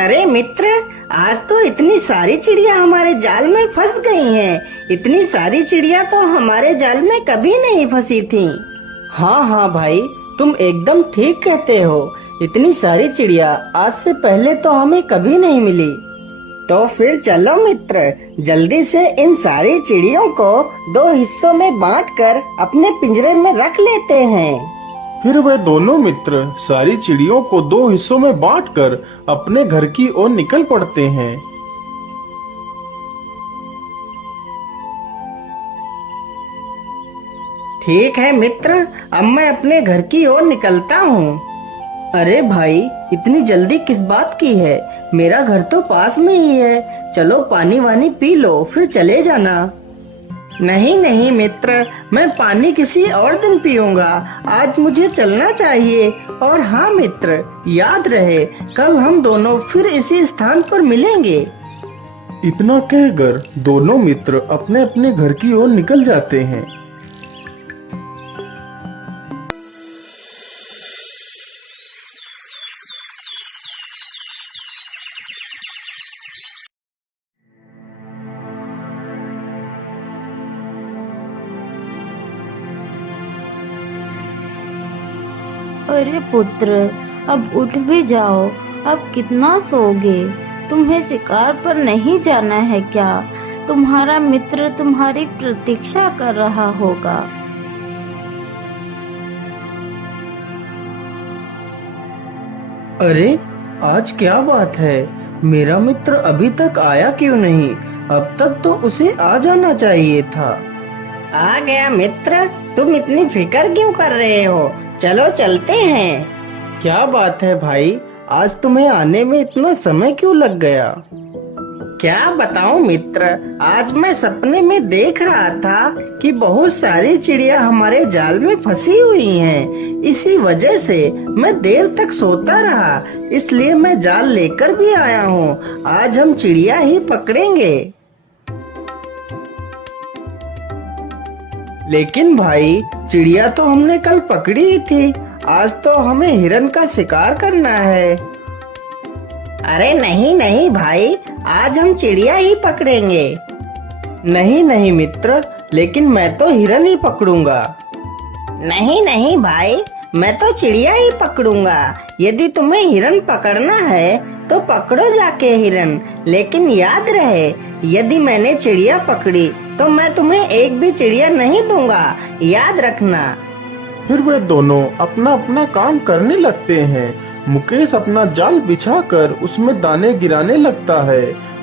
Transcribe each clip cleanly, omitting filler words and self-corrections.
अरे मित्र, आज तो इतनी सारी चिड़िया हमारे जाल में फंस गई हैं। इतनी सारी चिड़िया तो हमारे जाल में कभी नहीं फंसी थी। हाँ हाँ भाई, तुम एकदम ठीक कहते हो। इतनी सारी चिड़िया आज से पहले तो हमें कभी नहीं मिली। तो फिर चलो मित्र, जल्दी से इन सारी चिड़ियों को दो हिस्सों में बांटकर अपने पिंजरे में रख लेते हैं। फिर वे दोनों मित्र सारी चिड़ियों को दो हिस्सों में बांटकर अपने घर की ओर निकल पड़ते हैं। ठीक है मित्र, अब मैं अपने घर की ओर निकलता हूँ। अरे भाई, इतनी जल्दी किस बात की है? मेरा घर तो पास में ही है। चलो पानी वानी पी लो, फिर चले जाना। नहीं नहीं मित्र, मैं पानी किसी और दिन पीऊंगा। आज मुझे चलना चाहिए। और हाँ मित्र, याद रहे कल हम दोनों फिर इसी स्थान पर मिलेंगे। इतना कहकर दोनों मित्र अपने अपने घर की ओर निकल जाते हैं। अरे पुत्र, अब उठ भी जाओ। अब कितना सोओगे? तुम्हें शिकार पर नहीं जाना है क्या? तुम्हारा मित्र तुम्हारी प्रतीक्षा कर रहा होगा। अरे आज क्या बात है? मेरा मित्र अभी तक आया क्यों नहीं? अब तक तो उसे आ जाना चाहिए था। आ गया मित्र, तुम इतनी फिक्र क्यों कर रहे हो? चलो चलते हैं। क्या बात है भाई, आज तुम्हें आने में इतना समय क्यों लग गया? क्या बताऊं मित्र, आज मैं सपने में देख रहा था कि बहुत सारी चिड़िया हमारे जाल में फंसी हुई हैं। इसी वजह से मैं देर तक सोता रहा, इसलिए मैं जाल लेकर भी आया हूँ। आज हम चिड़िया ही पकड़ेंगे। लेकिन भाई, चिड़िया तो हमने कल पकड़ी ही थी। आज तो हमें हिरन का शिकार करना है। अरे नहीं नहीं भाई, आज हम चिड़िया ही पकड़ेंगे। नहीं नहीं मित्र, लेकिन मैं तो हिरन ही पकड़ूंगा। नहीं नहीं भाई, मैं तो चिड़िया ही पकड़ूंगा। यदि तुम्हें हिरन पकड़ना है तो पकड़ो जाके हिरन, लेकिन याद रहे यदि मैंने चिड़िया पकड़ी तो मैं तुम्हें एक भी चिड़िया नहीं दूंगा, याद रखना। फिर वे दोनों अपना अपना काम करने लगते हैं। मुकेश अपना जाल बिछाकर उसमें दाने गिराने लगता है।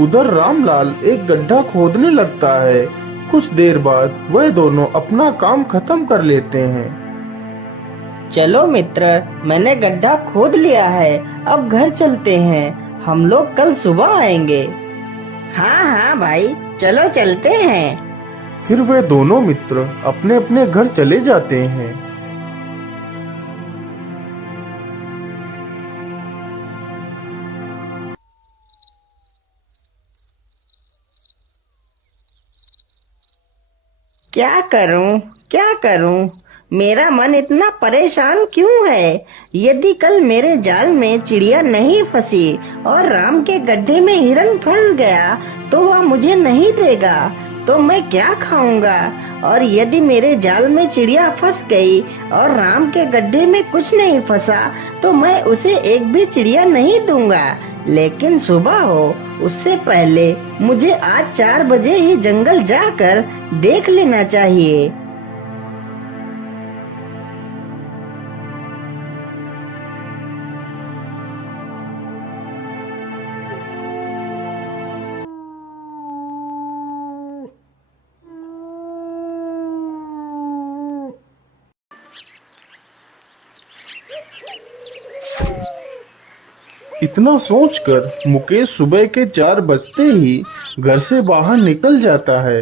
उधर रामलाल एक गड्ढा खोदने लगता है। कुछ देर बाद वह दोनों अपना काम खत्म कर लेते हैं। चलो मित्र, मैंने गड्ढा खोद लिया है। अब घर चलते हैं। हम लोग कल सुबह आएंगे। हाँ हाँ भाई, चलो चलते हैं। फिर वे दोनों मित्र अपने अपने घर चले जाते हैं। क्या करूं? मेरा मन इतना परेशान क्यों है? यदि कल मेरे जाल में चिड़िया नहीं फंसी और राम के गड्ढे में हिरन फंस गया तो वह मुझे नहीं देगा, तो मैं क्या खाऊंगा? और यदि मेरे जाल में चिड़िया फंस गई और राम के गड्ढे में कुछ नहीं फंसा तो मैं उसे एक भी चिड़िया नहीं दूंगा। लेकिन सुबह हो उससे पहले मुझे आज 4 बजे ही जंगल जाकर देख लेना चाहिए। इतना सोचकर मुकेश सुबह के 4 बजते ही घर से बाहर निकल जाता है।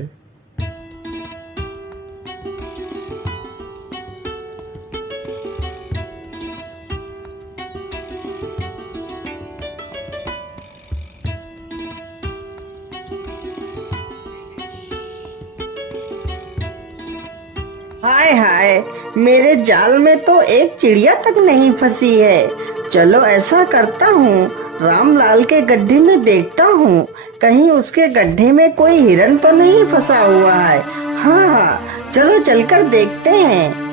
हाय हाय, मेरे जाल में तो एक चिड़िया तक नहीं फंसी है। चलो ऐसा करता हूँ, रामलाल के गड्ढे में देखता हूँ, कहीं उसके गड्ढे में कोई हिरन तो नहीं फंसा हुआ है। हाँ हाँ, चलो चलकर देखते हैं।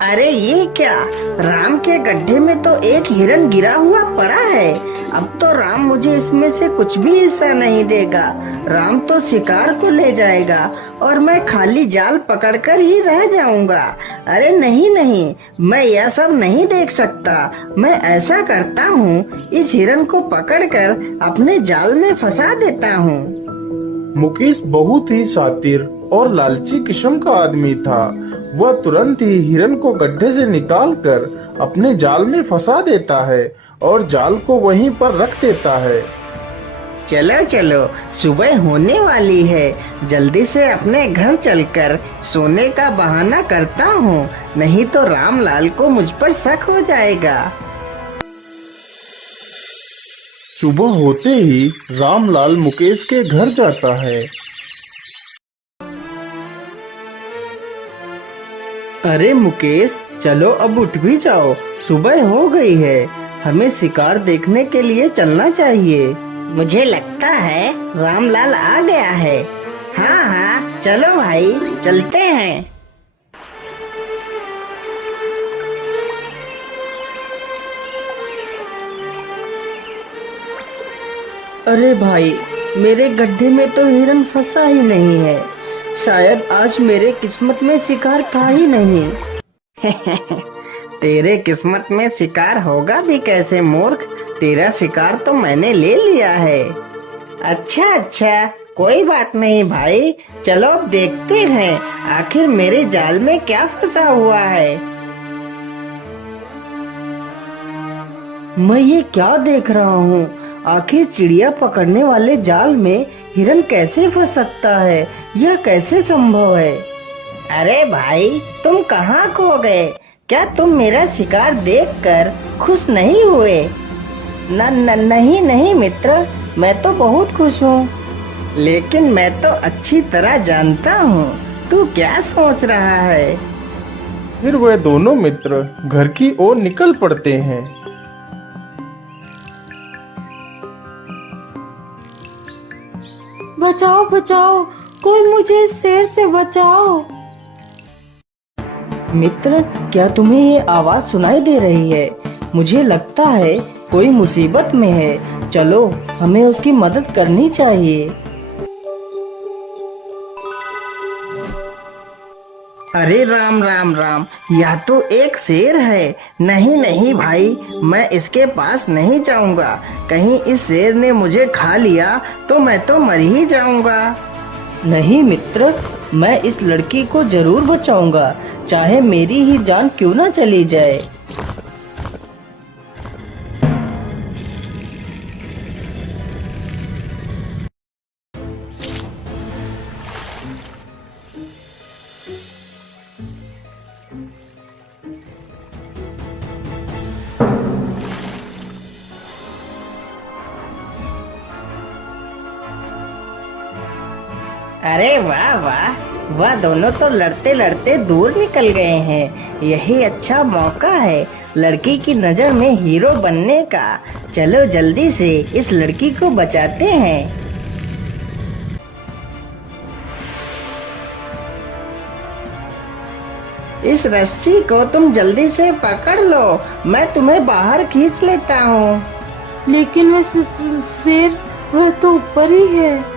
अरे ये क्या, राम के गड्ढे में तो एक हिरन गिरा हुआ पड़ा है। अब तो राम मुझे इसमें से कुछ भी हिस्सा नहीं देगा। राम तो शिकार को ले जाएगा और मैं खाली जाल पकड़कर ही रह जाऊंगा। अरे नहीं नहीं, मैं यह सब नहीं देख सकता। मैं ऐसा करता हूँ, इस हिरन को पकड़कर अपने जाल में फंसा देता हूँ। मुकेश बहुत ही शातिर और लालची किस्म का आदमी था। वह तुरंत ही हिरन को गड्ढे से निकालकर अपने जाल में फंसा देता है और जाल को वहीं पर रख देता है। चलो चलो, सुबह होने वाली है। जल्दी से अपने घर चलकर सोने का बहाना करता हूँ, नहीं तो रामलाल को मुझ पर शक हो जाएगा। सुबह होते ही रामलाल मुकेश के घर जाता है। अरे मुकेश, चलो अब उठ भी जाओ, सुबह हो गई है। हमें शिकार देखने के लिए चलना चाहिए। मुझे लगता है रामलाल आ गया है। हाँ हाँ, चलो भाई, चलते हैं। अरे भाई, मेरे गड्ढे में तो हिरन फंसा ही नहीं है। शायद आज मेरे किस्मत में शिकार था ही नहीं। तेरे किस्मत में शिकार होगा भी कैसे मूर्ख, तेरा शिकार तो मैंने ले लिया है। अच्छा अच्छा, कोई बात नहीं भाई, चलो अब देखते हैं आखिर मेरे जाल में क्या फंसा हुआ है। मैं ये क्या देख रहा हूँ? आखिर चिड़िया पकड़ने वाले जाल में हिरन कैसे फंस सकता है? यह कैसे संभव है? अरे भाई, तुम कहाँ खो गए? क्या तुम मेरा शिकार देखकर खुश नहीं हुए? नहीं नहीं मित्र, मैं तो बहुत खुश हूँ। लेकिन मैं तो अच्छी तरह जानता हूँ तू क्या सोच रहा है। फिर वह दोनों मित्र घर की ओर निकल पड़ते हैं। बचाओ बचाओ, कोई मुझे इस शेर से बचाओ। मित्र, क्या तुम्हें ये आवाज सुनाई दे रही है? मुझे लगता है कोई मुसीबत में है। चलो, हमें उसकी मदद करनी चाहिए। अरे राम राम राम, यह तो एक शेर है। नहीं नहीं भाई, मैं इसके पास नहीं जाऊंगा। कहीं इस शेर ने मुझे खा लिया तो मैं तो मर ही जाऊंगा। नहीं मित्र, मैं इस लड़की को जरूर बचाऊंगा, चाहे मेरी ही जान क्यों ना चली जाए। अरे वाह वाह, वह दोनों तो लड़ते लड़ते दूर निकल गए हैं। यही अच्छा मौका है लड़की की नजर में हीरो बनने का। चलो जल्दी से इस लड़की को बचाते हैं। इस रस्सी को तुम जल्दी से पकड़ लो, मैं तुम्हें बाहर खींच लेता हूँ। लेकिन वह शेर, वह तो ऊपर ही है।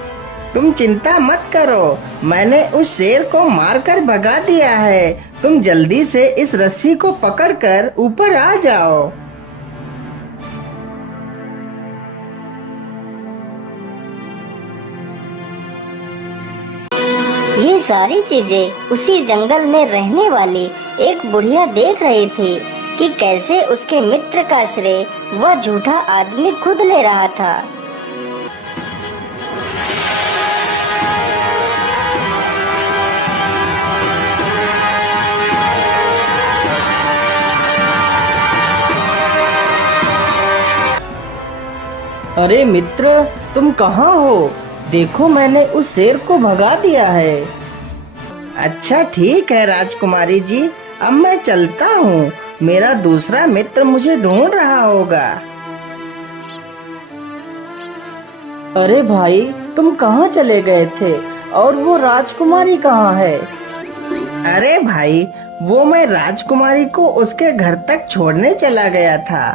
तुम चिंता मत करो, मैंने उस शेर को मारकर भगा दिया है। तुम जल्दी से इस रस्सी को पकड़कर ऊपर आ जाओ। ये सारी चीजें उसी जंगल में रहने वाली एक बुढ़िया देख रही थी कि कैसे उसके मित्र का श्रेय वह झूठा आदमी खुद ले रहा था। अरे मित्र, तुम कहाँ हो? देखो, मैंने उस शेर को भगा दिया है। अच्छा ठीक है राजकुमारी जी, अब मैं चलता हूँ। मेरा दूसरा मित्र मुझे ढूंढ रहा होगा। अरे भाई, तुम कहाँ चले गए थे? और वो राजकुमारी कहाँ है? अरे भाई, वो मैं राजकुमारी को उसके घर तक छोड़ने चला गया था।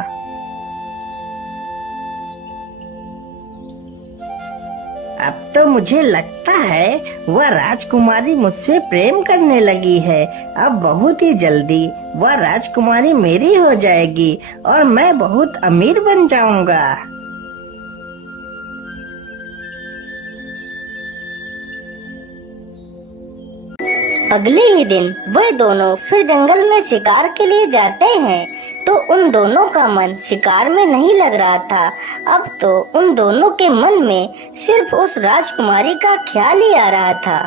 अब तो मुझे लगता है वह राजकुमारी मुझसे प्रेम करने लगी है। अब बहुत ही जल्दी वह राजकुमारी मेरी हो जाएगी और मैं बहुत अमीर बन जाऊंगा। अगले ही दिन वह दोनों फिर जंगल में शिकार के लिए जाते हैं। तो उन दोनों का मन शिकार में नहीं लग रहा था। अब तो उन दोनों के मन में सिर्फ उस राजकुमारी का ख्याल ही आ रहा था।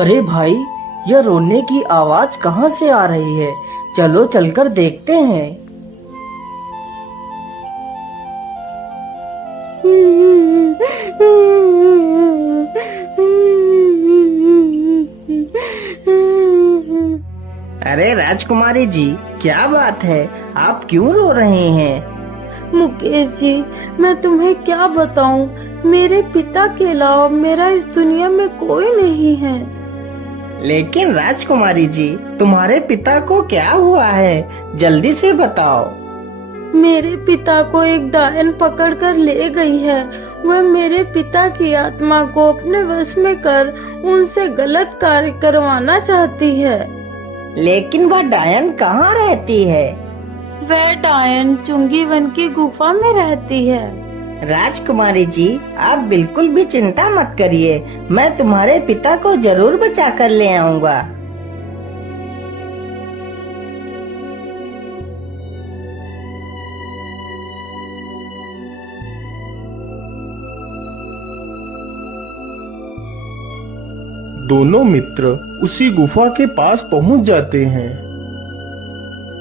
अरे भाई, यह रोने की आवाज कहाँ से आ रही है? चलो चलकर देखते हैं। अरे राजकुमारी जी, क्या बात है? आप क्यों रो रहे हैं? मुकेश जी, मैं तुम्हें क्या बताऊं, मेरे पिता के अलावा मेरा इस दुनिया में कोई नहीं है। लेकिन राजकुमारी जी, तुम्हारे पिता को क्या हुआ है? जल्दी से बताओ। मेरे पिता को एक डायन पकड़ कर ले गई है। वह मेरे पिता की आत्मा को अपने वश में कर उनसे गलत कार्य करवाना चाहती है। लेकिन वह डायन कहाँ रहती है? वह डायन चुंगी वन की गुफा में रहती है। राजकुमारी जी, आप बिल्कुल भी चिंता मत करिए। मैं तुम्हारे पिता को जरूर बचा कर ले आऊंगा। दोनों मित्र उसी गुफा के पास पहुंच जाते हैं।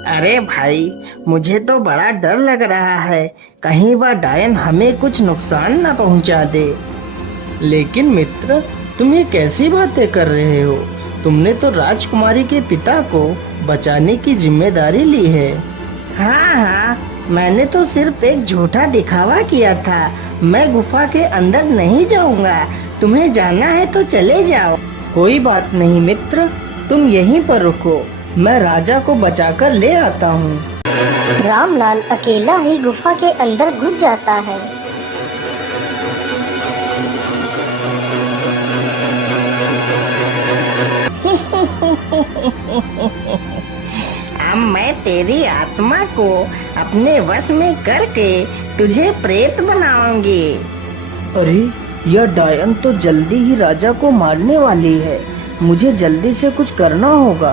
अरे भाई, मुझे तो बड़ा डर लग रहा है। कहीं वह डायन हमें कुछ नुकसान न पहुंचा दे। लेकिन मित्र, तुम ये कैसी बातें कर रहे हो? तुमने तो राजकुमारी के पिता को बचाने की जिम्मेदारी ली है। हाँ हाँ, मैंने तो सिर्फ एक झूठा दिखावा किया था। मैं गुफा के अंदर नहीं जाऊंगा। तुम्हें जाना है तो चले जाओ। कोई बात नहीं मित्र, तुम यहीं पर रुको, मैं राजा को बचाकर ले आता हूँ। रामलाल अकेला ही गुफा के अंदर घुस जाता है। अब मैं तेरी आत्मा को अपने वश में करके तुझे प्रेत बनाऊंगी। अरे, यह डायन तो जल्दी ही राजा को मारने वाली है। मुझे जल्दी से कुछ करना होगा।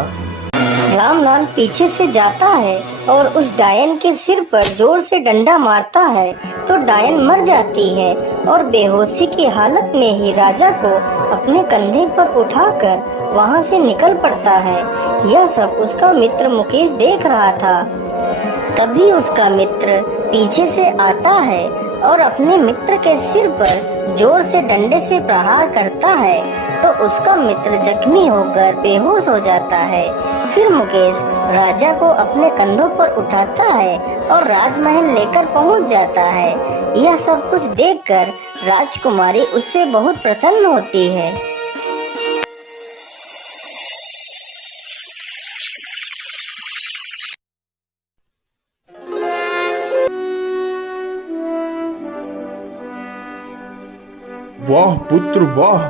रामलाल पीछे से जाता है और उस डायन के सिर पर जोर से डंडा मारता है तो डायन मर जाती है और बेहोशी की हालत में ही राजा को अपने कंधे पर उठाकर वहां से निकल पड़ता है। यह सब उसका मित्र मुकेश देख रहा था। तभी उसका मित्र पीछे से आता है और अपने मित्र के सिर पर जोर से डंडे से प्रहार करता है तो उसका मित्र जख्मी होकर बेहोश हो जाता है। फिर मुकेश राजा को अपने कंधों पर उठाता है और राजमहल लेकर पहुंच जाता है। यह सब कुछ देखकर राजकुमारी उससे बहुत प्रसन्न होती है। वाह पुत्र वाह,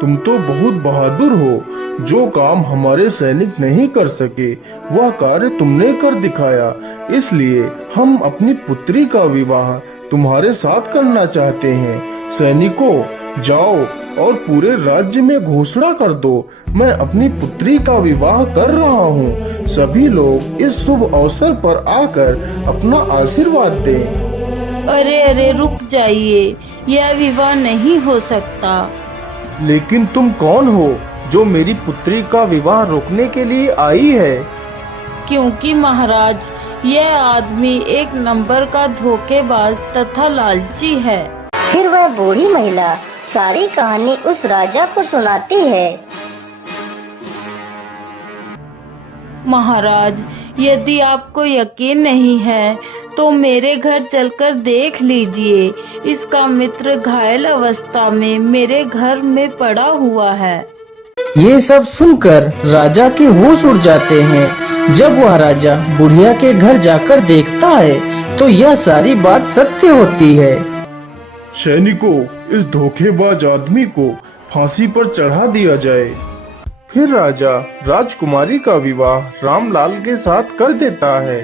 तुम तो बहुत बहादुर हो। जो काम हमारे सैनिक नहीं कर सके वह कार्य तुमने कर दिखाया। इसलिए हम अपनी पुत्री का विवाह तुम्हारे साथ करना चाहते हैं। सैनिकों, जाओ और पूरे राज्य में घोषणा कर दो, मैं अपनी पुत्री का विवाह कर रहा हूँ। सभी लोग इस शुभ अवसर पर आकर अपना आशीर्वाद दें। अरे अरे, रुक जाइए, यह विवाह नहीं हो सकता। लेकिन तुम कौन हो जो मेरी पुत्री का विवाह रोकने के लिए आई है? क्योंकि महाराज यह आदमी एक नंबर का धोखेबाज तथा लालची है। फिर वह बूढ़ी महिला सारी कहानी उस राजा को सुनाती है। महाराज, यदि आपको यकीन नहीं है तो मेरे घर चलकर देख लीजिए। इसका मित्र घायल अवस्था में मेरे घर में पड़ा हुआ है। ये सब सुनकर राजा के होश उड़ जाते हैं। जब वह राजा बुढ़िया के घर जाकर देखता है तो यह सारी बात सत्य होती है। सैनिकों, इस धोखेबाज आदमी को फांसी पर चढ़ा दिया जाए। फिर राजा राजकुमारी का विवाह रामलाल के साथ कर देता है।